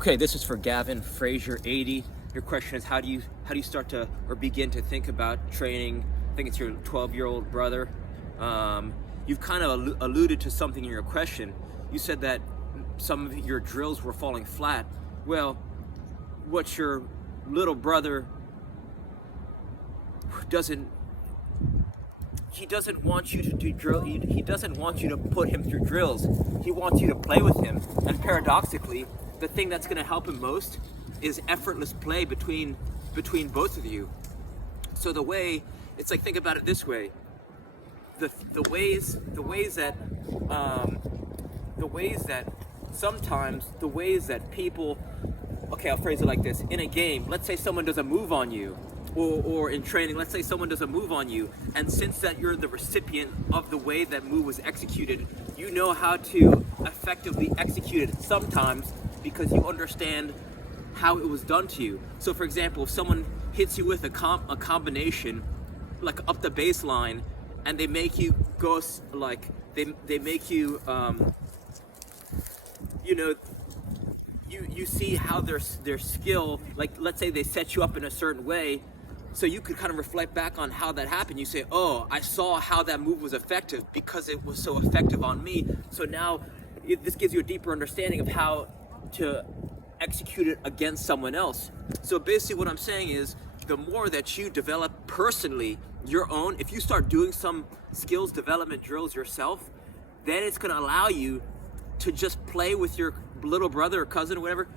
Okay, this is for Gavin Frazier 80. Your question is how do you start to or begin to think about training? I think it's your 12-year-old brother. You've kind of alluded to something in your question. You said that some of your drills were falling flat. Well, what your little brother doesn't want you to do drill. He doesn't want you to put him through drills. He wants you to play with him. And paradoxically, the thing that's going to help him most is effortless play between both of you. So it's like, think about it this way: the ways that people, okay, I'll phrase it like this. In a game, let's say someone does a move on you, or in training, let's say someone does a move on you, and since that you're the recipient of the way that move was executed, you know how to effectively execute it sometimes because you understand how it was done to you. So for example, if someone hits you with a combination, like up the baseline, and they make you go, like, they make you, you see how their skill, like let's say they set you up in a certain way, so you could kind of reflect back on how that happened. You say, oh, I saw how that move was effective because it was so effective on me. So now this gives you a deeper understanding of how to execute it against someone else. So basically what I'm saying is, the more that you develop personally your own, if you start doing some skills development drills yourself, then it's going to allow you to just play with your little brother or cousin or whatever,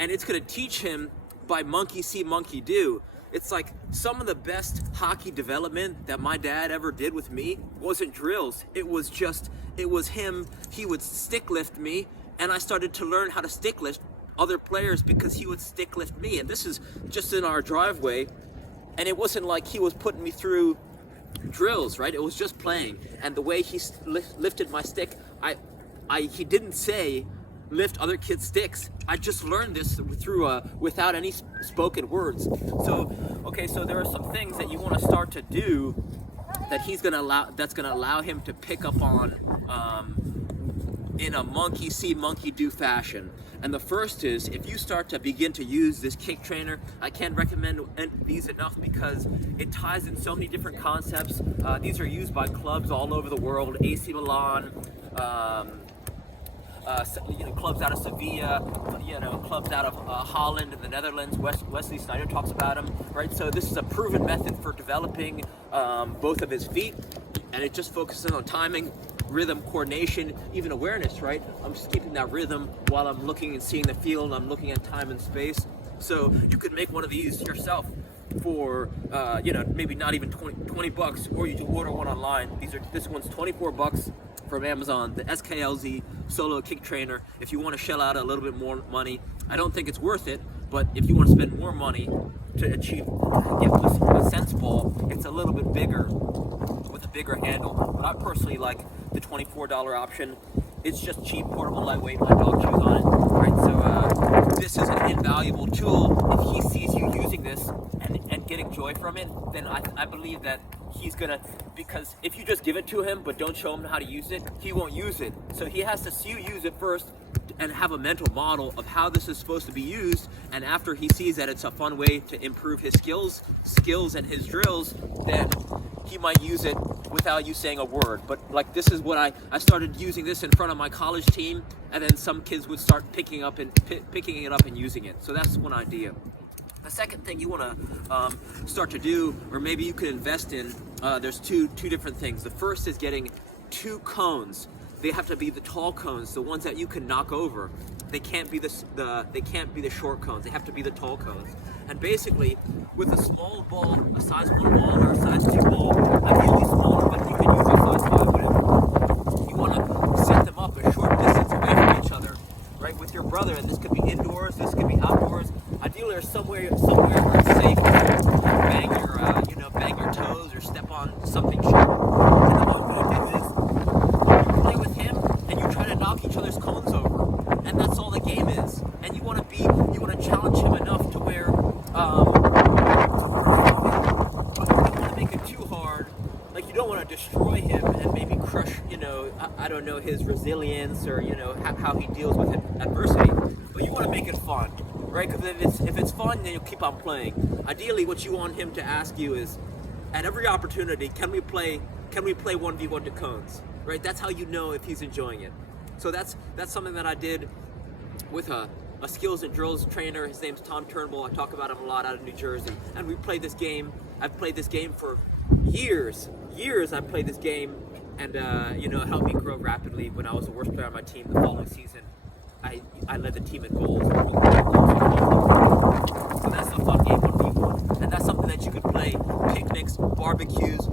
and it's going to teach him by monkey see, monkey do. It's like some of the best hockey development that my dad ever did with me wasn't drills. It was him. He would stick lift me, and I started to learn how to stick lift other players because he would stick lift me. And this is just in our driveway, and it wasn't like he was putting me through drills, right? It was just playing. And the way he lifted my stick, he didn't say lift other kids' sticks. I just learned this through without any spoken words. So there are some things that you want to start to do that that's gonna allow him to pick up on in a monkey see, monkey do fashion. And the first is, if you start to begin to use this kick trainer, I can't recommend these enough because it ties in so many different concepts. These are used by clubs all over the world, AC Milan, clubs out of Sevilla, clubs out of Holland and the Netherlands. Wesley Sneijder talks about them, right? So this is a proven method for developing both of his feet, and it just focuses on timing, rhythm, coordination, even awareness, right? I'm just keeping that rhythm while I'm looking and seeing the field, I'm looking at time and space. So you could make one of these yourself for maybe not even 20 bucks, or you can order one online. This one's 24 bucks from Amazon, the SKLZ Solo Kick Trainer. If you want to shell out a little bit more money, I don't think it's worth it, but if you want to spend more money to get a sense ball, it's a little bit bigger with a bigger handle. But I personally like the $24 option. It's just cheap, portable, lightweight, my dog chews on it, right? So this is an invaluable tool. If he sees you using this and getting joy from it, then I believe that he's gonna, because if you just give it to him but don't show him how to use it, he won't use it. So he has to see you use it first and have a mental model of how this is supposed to be used, and after he sees that it's a fun way to improve his skills and his drills, then he might use it without you saying a word. But like, this is what I started using this in front of my college team, and then some kids would start picking it up and using it. So that's one idea. The second thing you want to start to do, or maybe you could invest in, there's two different things. The first is getting 2 cones. They have to be the tall cones, the ones that you can knock over. They can't be the short cones. They have to be the tall cones. And basically, with a small ball, a size 1 ball or a size 2 ball, ideally smaller, but you can use a size 5, whatever. You want to set them up a short distance away from each other, right? With your brother, and this could be indoors, this could be outdoors. Ideally, there's somewhere where it's safe to bang your toes or step on something sharp. And then what you're going to do is you play with him and you try to knock each other's cones over, and that's all the game is. And you want to challenge him enough to where but you don't want to make it too hard. Like, you don't want to destroy him and maybe crush, I don't know, his resilience or how he deals with adversity. But you want to make it fun, right? Because if it's fun, then you'll keep on playing. Ideally, what you want him to ask you is, at every opportunity, can we play 1v1 to cones, right? That's how you know if he's enjoying it. So that's something that I did with a skills and drills trainer. His name's Tom Turnbull. I talk about him a lot out of New Jersey. And we played this game. I've played this game for years. I've played this game, and it helped me grow rapidly. When I was the worst player on my team the following season, I led the team in goals. So that's a fun game, 1v1. And that's something that you could play picnics, barbecues,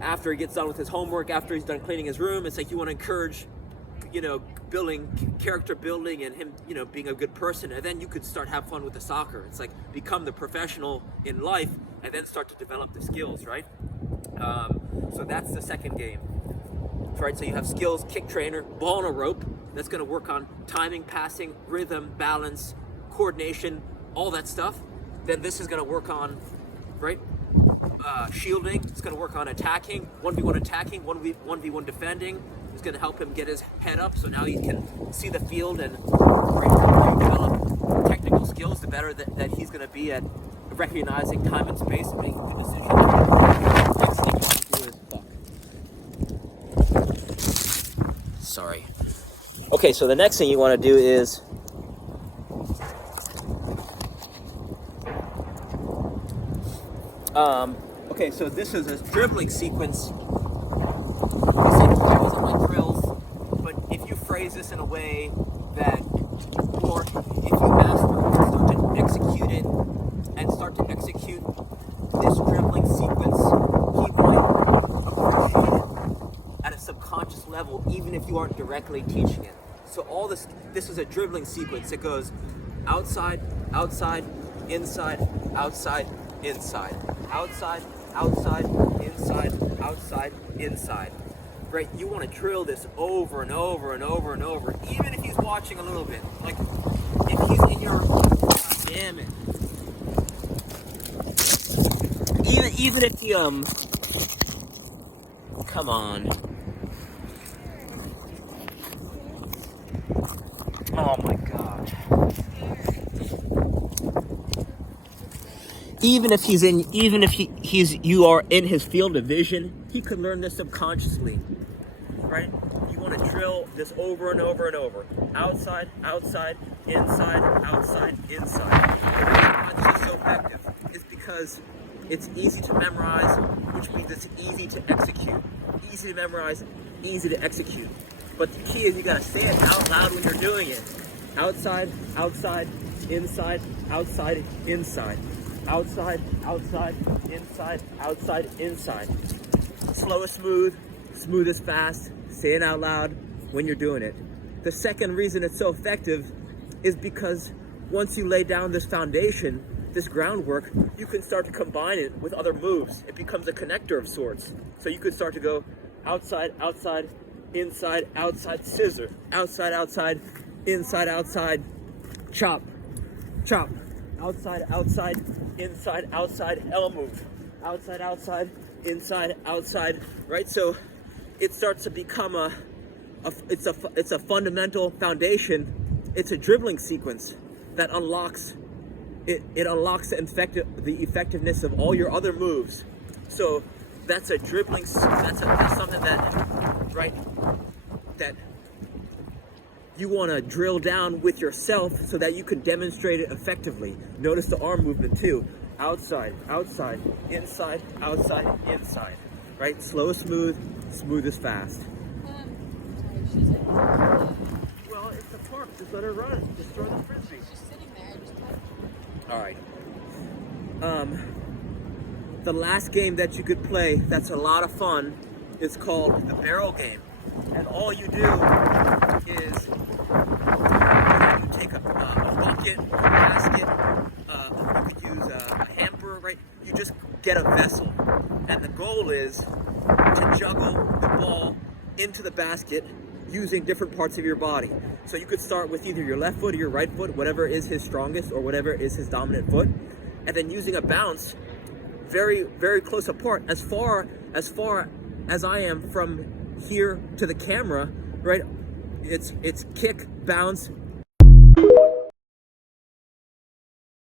after he gets done with his homework, after he's done cleaning his room. It's like you want to encourage, character building and him, being a good person. And then you could start have fun with the soccer. It's like become the professional in life and then start to develop the skills, right? So that's the second game, right? So you have skills, kick trainer, ball and a rope. That's going to work on timing, passing, rhythm, balance, coordination, all that stuff. Then this is going to work on, right? Shielding. It's going to work on attacking, 1v1 attacking, 1v1 defending. It's going to help him get his head up, so now he can see the field and develop technical skills. The better that he's going to be at recognizing time and space and making good decisions. Next thing you want to do is sorry. Okay, so the next thing you want to do is okay, so this is a dribbling sequence. These are like drills, but if you phrase this in a way that, or if you master it and start to execute it, and start to execute this dribbling sequence, he might appreciate it at a subconscious level, even if you aren't directly teaching it. So all this is a dribbling sequence. It goes outside, outside, inside, outside, inside, outside, outside, inside, outside, inside. Right? You want to drill this over and over and over and over, even if he's watching a little bit. Like, if he's in your, God damn it. Even if he, come on. Oh my God. Even if you are in his field of vision, he could learn this subconsciously, right? You want to drill this over and over and over. Outside, outside, inside, outside, inside. Why this is so effective is because it's easy to memorize, which means it's easy to execute. Easy to memorize, easy to execute. But the key is you gotta say it out loud when you're doing it. Outside, outside, inside, outside, inside. Outside, outside, inside, outside, inside. Slow is smooth, smooth is fast. Say it out loud when you're doing it. The second reason it's so effective is because once you lay down this foundation, this groundwork, you can start to combine it with other moves. It becomes a connector of sorts. So you could start to go outside, outside, inside, outside, scissor. Outside, outside, inside, outside, chop, chop. Outside, outside, inside, outside, L move. Outside, outside, inside, outside, right? So it starts to become it's a fundamental foundation. It's a dribbling sequence that unlocks it unlocks the effectiveness of all your other moves. So that's a dribbling. That's something that, right, that you want to drill down with yourself so that you can demonstrate it effectively. Notice the arm movement too. Outside, outside, inside, outside, inside. Right? Slow is smooth, smooth is fast. Well, it's a park. Just let her run. Just throw the frisbee. She's sitting there. Just touch her. All right. The last game that you could play that's a lot of fun is called the barrel game. And all you do is you take a bucket, a basket, you could use a hamper, right? You just get a vessel. And the goal is to juggle the ball into the basket using different parts of your body. So you could start with either your left foot or your right foot, whatever is his strongest or whatever is his dominant foot. And then using a bounce very, very close apart, as far as I am from here to the camera, right? It's kick, bounce,